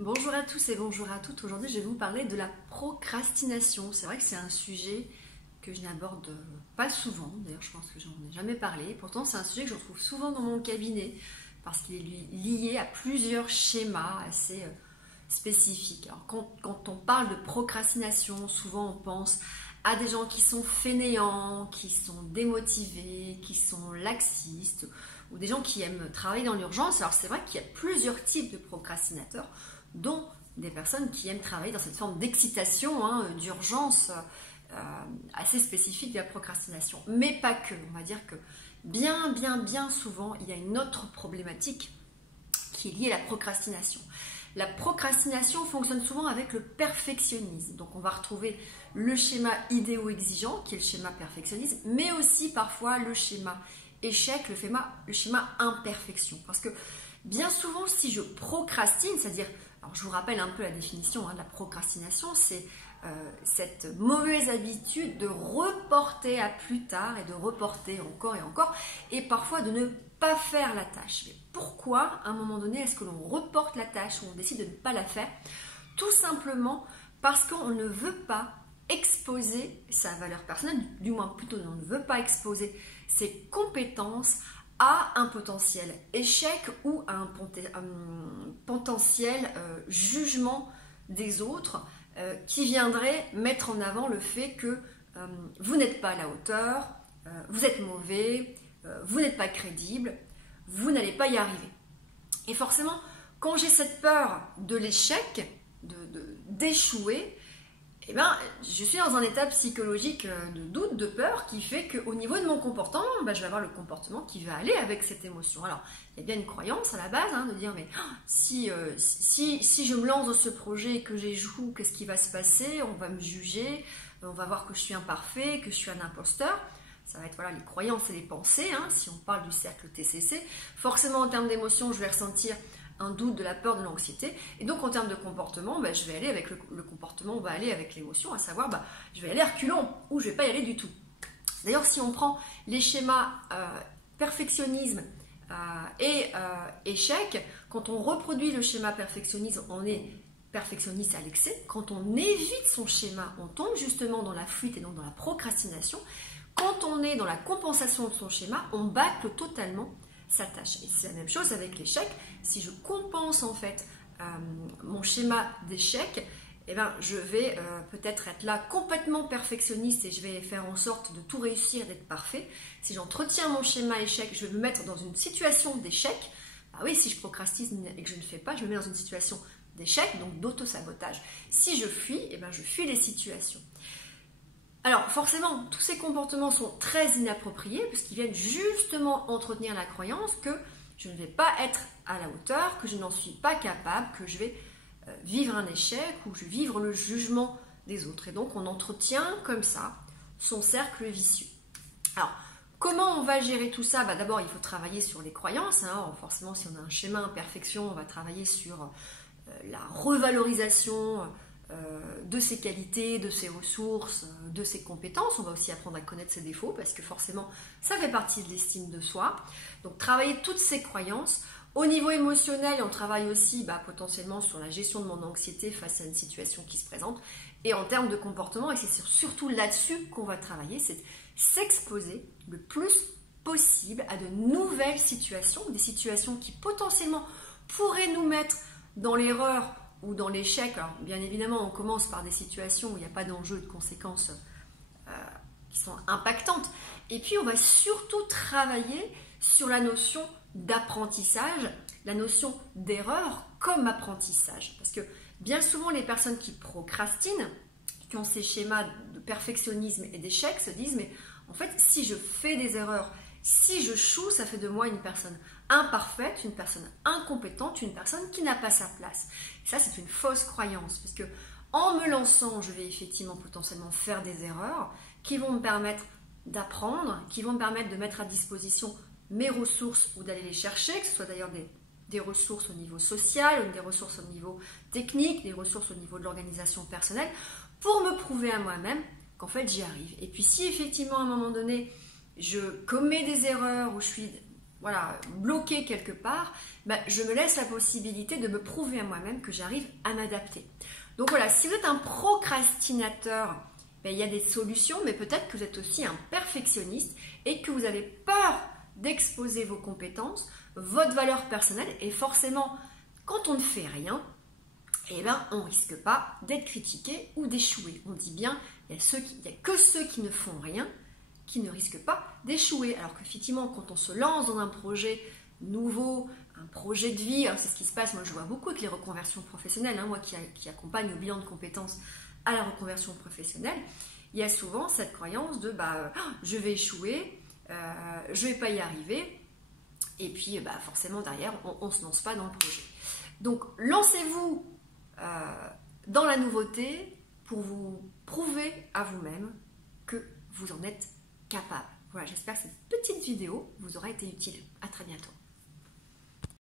Bonjour à tous et bonjour à toutes. Aujourd'hui, je vais vous parler de la procrastination. C'est vrai que c'est un sujet que je n'aborde pas souvent. D'ailleurs, je pense que j'en ai jamais parlé. Pourtant, c'est un sujet que je retrouve souvent dans mon cabinet parce qu'il est lié à plusieurs schémas assez spécifiques. Alors, quand on parle de procrastination, souvent on pense à des gens qui sont fainéants, qui sont démotivés, qui sont laxistes, ou des gens qui aiment travailler dans l'urgence. Alors c'est vrai qu'il y a plusieurs types de procrastinateurs, dont des personnes qui aiment travailler dans cette forme d'excitation, d'urgence assez spécifique de la procrastination. Mais pas que, on va dire que bien souvent, il y a une autre problématique qui est liée à la procrastination. La procrastination fonctionne souvent avec le perfectionnisme. Donc on va retrouver le schéma idéo-exigeant, qui est le schéma perfectionnisme, mais aussi parfois le schéma échec, le schéma imperfection. Parce que bien souvent, si je procrastine, c'est-à-dire, alors je vous rappelle un peu la définition de la procrastination, c'est cette mauvaise habitude de reporter à plus tard et de reporter encore et encore, et parfois de ne pas faire la tâche. Mais pourquoi, à un moment donné, est-ce que l'on reporte la tâche ou on décide de ne pas la faire? Tout simplement parce qu'on ne veut pas exposer sa valeur personnelle, du moins plutôt on ne veut pas exposer ses compétences à un potentiel échec ou à un potentiel jugement des autres qui viendrait mettre en avant le fait que vous n'êtes pas à la hauteur, vous êtes mauvais, vous n'êtes pas crédible, vous n'allez pas y arriver. Et forcément, quand j'ai cette peur de l'échec, d'échouer, eh ben, je suis dans un état psychologique de doute, de peur, qui fait qu'au niveau de mon comportement, je vais avoir le comportement qui va aller avec cette émotion. Alors, il y a bien une croyance à la base, de dire, mais si je me lance dans ce projet et que j'échoue, qu'est-ce qui va se passer? On va me juger, on va voir que je suis imparfait, que je suis un imposteur. Ça va être les croyances et les pensées, si on parle du cercle TCC. Forcément, en termes d'émotion, je vais ressentir un doute, de la peur, de l'anxiété. Et donc, en termes de comportement, je vais aller avec le comportement, on va aller avec l'émotion, à savoir, je vais aller à reculons ou je ne vais pas y aller du tout. D'ailleurs, si on prend les schémas perfectionnisme et échec, quand on reproduit le schéma perfectionnisme, on est perfectionniste à l'excès. Quand on évite son schéma, on tombe justement dans la fuite et donc dans la procrastination. Quand on est dans la compensation de son schéma, on bâcle totalement sa tâche. Et c'est la même chose avec l'échec. Si je compense en fait mon schéma d'échec, je vais peut-être être là complètement perfectionniste et je vais faire en sorte de tout réussir, d'être parfait. Si j'entretiens mon schéma échec, je vais me mettre dans une situation d'échec. Oui, si je procrastine et que je ne fais pas, je me mets dans une situation d'échec, donc d'auto-sabotage. Si je fuis, je fuis les situations. Alors forcément, tous ces comportements sont très inappropriés puisqu'ils viennent justement entretenir la croyance que je ne vais pas être à la hauteur, que je n'en suis pas capable, que je vais vivre un échec ou je vais vivre le jugement des autres. Et donc on entretient comme ça son cercle vicieux. Alors comment on va gérer tout ça? D'abord il faut travailler sur les croyances. Forcément si on a un schéma imperfection, on va travailler sur la revalorisation de ses qualités, de ses ressources, de ses compétences. On va aussi apprendre à connaître ses défauts parce que forcément ça fait partie de l'estime de soi. Donc travailler toutes ces croyances. Au niveau émotionnel, on travaille aussi potentiellement sur la gestion de mon anxiété face à une situation qui se présente. Et en termes de comportement, et c'est surtout là-dessus qu'on va travailler, c'est s'exposer le plus possible à de nouvelles situations, des situations qui potentiellement pourraient nous mettre dans l'erreur ou dans l'échec. Alors bien évidemment on commence par des situations où il n'y a pas d'enjeu de conséquences qui sont impactantes, et puis on va surtout travailler sur la notion d'apprentissage, la notion d'erreur comme apprentissage, parce que bien souvent les personnes qui procrastinent, qui ont ces schémas de perfectionnisme et d'échec, se disent mais en fait si je fais des erreurs, si je choue, ça fait de moi une personne imparfaite, une personne incompétente, une personne qui n'a pas sa place. Et ça, c'est une fausse croyance, parce que en me lançant, je vais effectivement potentiellement faire des erreurs qui vont me permettre d'apprendre, qui vont me permettre de mettre à disposition mes ressources ou d'aller les chercher, que ce soit d'ailleurs des ressources au niveau social, des ressources au niveau technique, des ressources au niveau de l'organisation personnelle, pour me prouver à moi-même qu'en fait j'y arrive. Et puis si effectivement à un moment donné, je commets des erreurs ou je suis voilà, bloqué quelque part, ben, je me laisse la possibilité de me prouver à moi-même que j'arrive à m'adapter. Donc voilà, si vous êtes un procrastinateur, ben, il y a des solutions, mais peut-être que vous êtes aussi un perfectionniste et que vous avez peur d'exposer vos compétences, votre valeur personnelle, et forcément, quand on ne fait rien, eh ben, on ne risque pas d'être critiqué ou d'échouer. On dit bien, il n'y a que ceux qui ne font rien qui ne risquent pas d'échouer. Alors qu'effectivement, quand on se lance dans un projet nouveau, un projet de vie, c'est ce qui se passe, moi je vois beaucoup avec les reconversions professionnelles, moi qui accompagne au bilan de compétences à la reconversion professionnelle, il y a souvent cette croyance de je vais échouer, je ne vais pas y arriver, et puis forcément derrière on ne se lance pas dans le projet. Donc lancez-vous dans la nouveauté pour vous prouver à vous-même que vous en êtes capable. Voilà, j'espère que cette petite vidéo vous aura été utile. À très bientôt.